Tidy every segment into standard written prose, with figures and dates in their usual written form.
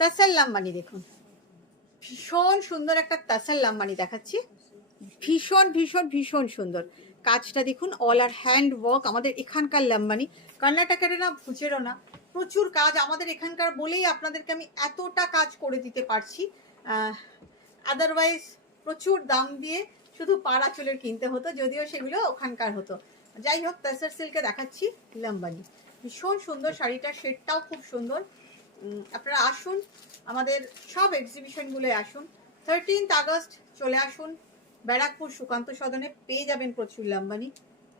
তাসাল লাম্বানি দেখুন, ভীষণ সুন্দর একটা তাসাল লাম্বানি দেখাচ্ছি। ভীষণ ভীষণ ভীষণ সুন্দর কাজটা দেখুন, অল আর হ্যান্ড ওয়ার্ক। আমাদের এখানকার লাম্বানি, কর্ণাটকের না, ভুজেরও না, প্রচুর কাজ আমাদের এখানকার বলেই আপনাদেরকে আমি এতটা কাজ করে দিতে পারছি। আদারওয়াইজ প্রচুর দাম দিয়ে শুধু পাড়া চুলের কিনতে হতো, যদিও সেগুলো ওখানকার হতো। যাই হোক, তাসার সিল্কে দেখাচ্ছি লাম্বানি, ভীষণ সুন্দর শাড়িটা, শেডটাও খুব সুন্দর। আপনারা আসুন, আমাদের সব এক্সিবিশনগুলোয় আসুন। 13th আগস্ট চলে আসুন ব্যারাকপুর সুকান্ত সদনে, পেয়ে যাবেন প্রচুর লাম্বানি।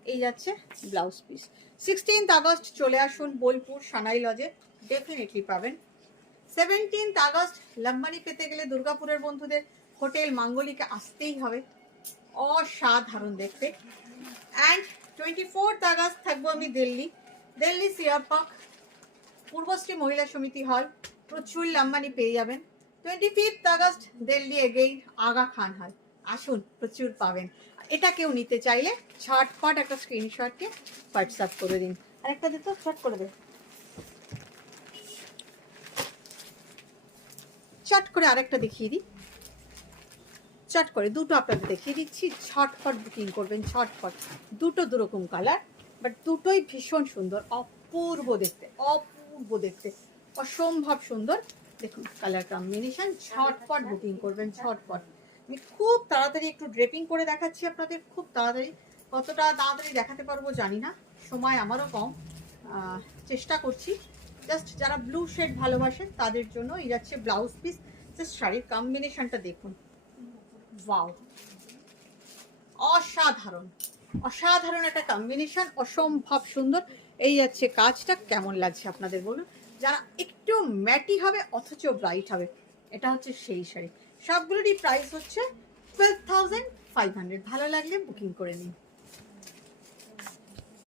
এই যাচ্ছে ব্লাউজ পিস। 16th আগস্ট চলে আসুন বোলপুর সানাই লজে, ডেফিনেটলি পাবেন। 17th আগস্ট লাম্বানি পেতে গেলে দুর্গাপুরের বন্ধুদের হোটেল মাঙ্গলিকে আসতেই হবে, অসাধারণ দেখতে। অ্যান্ড 24th আগস্ট থাকবো আমি দিল্লি সিয়ার পার্ক, পূর্বশ্রী মহিলা সমিতি হল, প্রচুর লাম্বানি পেয়ে যাবেন। 25th August Delhi again Aga Khan হল, আসুন, প্রচুর পাবেন। এটা কেউ নিতে চাইলে ঝটপট একটা স্ক্রিনশটকে হোয়াটসঅ্যাপ করে দিন। আরেকটা দিত, চট করে দে, চট করে আরেকটা দেখিয়ে দিই, চট করে দুটো আপনাদের দেখিয়ে দিচ্ছি, ঝটপট বুকিং করবেন, ঝটপট। দুটো দুরকম কালার, বাট দুটোই ভীষণ সুন্দর, অপূর্ব দেখতে, অপূর্ব দেখতে, অসম্ভব সুন্দর। দেখুন কালার কম্বিনেশন, ঝটপট বুকিং করবেন, ঝটপট। আমি খুব তাড়াতাড়ি একটু ড্রেপিং করে দেখাচ্ছি আপনাদের, খুব তাড়াতাড়ি। কতটা তাড়াতাড়ি দেখাতে পারবো জানি না, সময় আমারও কম, চেষ্টা করছি। জাস্ট যারা ব্লু শেড ভালোবাসেন তাদের জন্য এই যাচ্ছে ব্লাউজ পিস। জাস্ট শাড়ির কম্বিনেশনটা দেখুন, ওয়াও, অসাধারণ, অসাধারণ একটা কম্বিনেশন, অসম্ভব সুন্দর। এই যাচ্ছে কাজটা, কেমন লাগছে আপনাদের বলুন। যারা একটু ম্যাটি হবে অথচ ব্রাইট হবে, এটা হচ্ছে সেই শাড়ি। সবগুলোরই প্রাইস হচ্ছে 12,500। ভালো লাগলে বুকিং করে নিন।